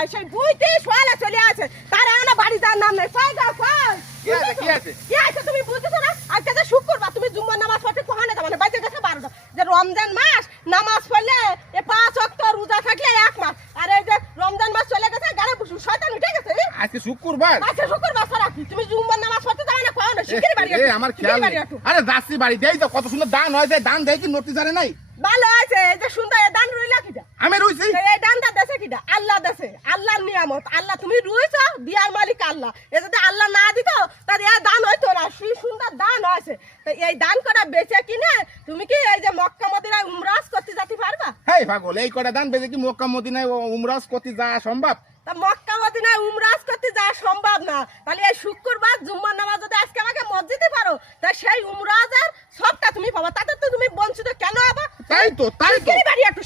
নাই সেই বুইতে সোয়ালে চলে আছে তার এখনো বাড়ি যাওয়ার নাম নাই কই গো কই কি আছে তুমি বুঝতেছো না আজকে যে শুক্রবার তুমি জুম্মার নামাজ পড়তে কোহানে যাবে না বাইতে গেছে 12টা যে রমজান মাস নামাজ পড়লে এ 5 ওয়াক্ত রোজা থাকলে এক মাস আর এই যে রমজান মাস চলে গেছে গারে বসু শয়তান উঠে গেছে আজকে শুক্রবার ছাড়া কি তুমি জুম্মার নামাজ পড়তে যাবে না কোহানে শিগগিরই বাড়ি এই আমার খেয়াল নেই। আরে যাচ্ছি বাড়ি দেই তো কত সুন্দর দান হয় যায় দান দেই কি নোটিস আরে নাই ভালো আছে এই যে সুন্দর এই দান রইলা কিটা আমি রইছি এই দানটা দেশে কিটা আল্লাহ দেশে আল্লাহর নিয়ামত আল্লাহ তুমি রইছো দিয়ার মালিক আল্লাহ এ যদি আল্লাহ না দিত তাহলে এই দান হইতো না সুন্দর দান আছে তো এই দান করা বেচে কিনে তুমি কি এই যে মক্কা মদিনায় উমরাজ করতে যেতে পারবা হেই পাগল এই কটা দান বেজে কি মক্কা মদিনায় উমরাজ করতে যাওয়া সম্ভব তা মক্কা মদিনায় উমরাজ করতে যাওয়া সম্ভব না তাহলে এই শুক্রবার জুম্মার নামাজ যদি আজকে আমাকে মসজিদে পারো তা সেই উমরাজের সবটা তুমি পাবা তাতে তো তুমি বঞ্চিত কেন হবে তাই তো বাড়ি একটু